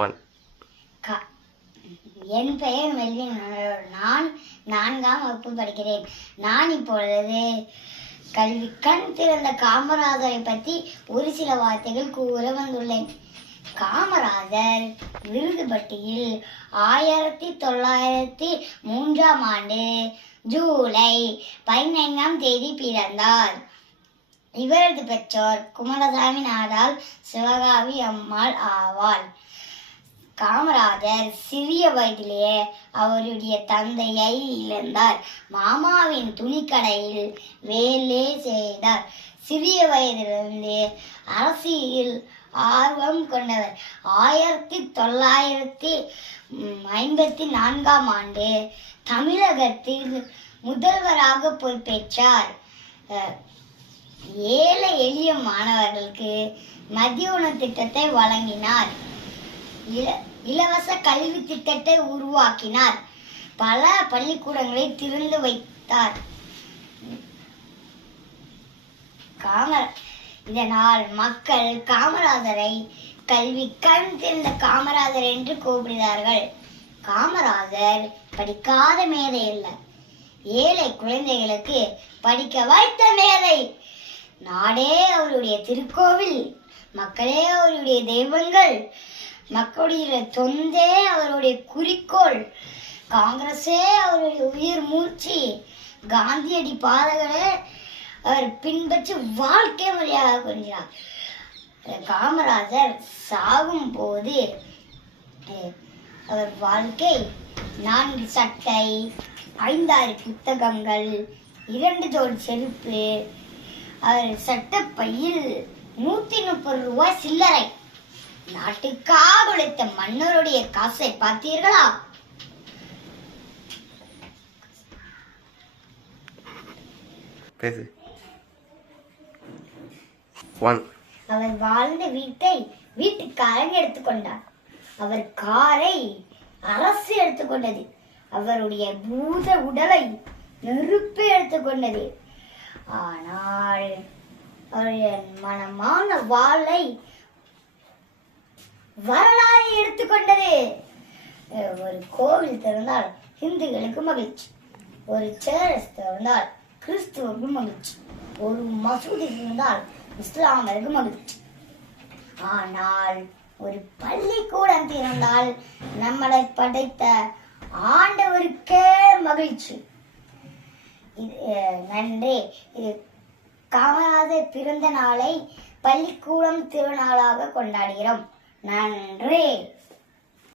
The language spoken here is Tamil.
ஒன். என் பெயர் மெல்வின். நான் 4ஆம் வகுப்பு படிக்கிறேன். நான் இப்பொழுது கல்வி கண் திறந்த காமராஜரை பற்றி ஒரு சில வார்த்தைகள் கூற வந்துள்ளேன். காமராஜர் விருதுபட்டியில் 1903ஆம் ஆண்டு ஜூலை 15ஆம் தேதி பிறந்தார். இவரது பெற்றோர் குமாரசாமி நாடாள், சிவகாமி அம்மாள் ஆவாள். காமராஜர் சிறிய வயதிலேயே அவருடைய தந்தையை இழந்தார். மாமாவின் துணிக்கடையில் வேலை செய்தார். சிறிய வயதிலிருந்து அரசியல் ஆர்வம் கொண்டவர். 1954ஆம் ஆண்டு தமிழகத்தில் முதல்வராக பொறுப்பேற்றார். ஏழை எளிய மாணவர்களுக்கு மதிய உணவு திட்டத்தை வழங்கினார். இலவச கல்வி திட்டத்தை உருவாக்கினார். பல பள்ளிக்கூடங்களை திறந்து வைத்தார். இதனால் மக்கள் காமராஜரை கல்வி கண் திறந்த காமராஜர் என்று கூப்பிடுகிறார்கள். காமராஜர் படிக்காத மேதை அல்ல, ஏழை குழந்தைகளுக்கு படிக்க வைத்த மேதை. நாடே அவருடைய திருக்கோவில், மக்களே அவருடைய தெய்வங்கள், மக்களுடைய தொந்தே அவருடைய குறிக்கோள், காங்கிரஸே அவருடைய உயிர் மூச்சு, காந்தியடி பாதைகளை அவர் பின்பற்றி வாழ்க்கை முறையாக கொண்டார். காமராஜர் சாகும் போது அவர் வாழ்க்கை 4 சட்டை, 5-6 புத்தகங்கள், 2 ஜோடி செருப்பு, அவர் சட்டப்பையில் 130 ரூபாய் சில்லறை. நாட்டுக்காக உழைத்த மன்னருடைய காசை பார்த்தீர்களா? அவர் வாழ்ந்த வீட்டை வீட்டுக்காரங்க எடுத்துக்கொண்டார். அவர் காரை அரசு எடுத்துக்கொண்டது. அவருடைய பூத உடலை நெருப்பு எடுத்துக்கொண்டது. ஆனால் அவருடைய மனமான வாளை வரலாறு எடுத்துக்கொண்டது. ஒரு கோவில் திறந்தால் இந்துக்களுக்கு மகிழ்ச்சி, ஒரு சர்ச் திறந்தால் கிறிஸ்துவுக்கு மகிழ்ச்சி, ஒரு மசூதி திறந்தால் இஸ்லாமருக்கு மகிழ்ச்சி. ஆனால் ஒரு பள்ளிக்கூடம் திறந்தால் நம்மளை படைத்த ஆண்டவருக்கே மகிழ்ச்சி. நன்றி. காமராஜர் பிறந்த நாளை பள்ளிக்கூடம் திருநாளாக கொண்டாடுகிறோம். நன்றி.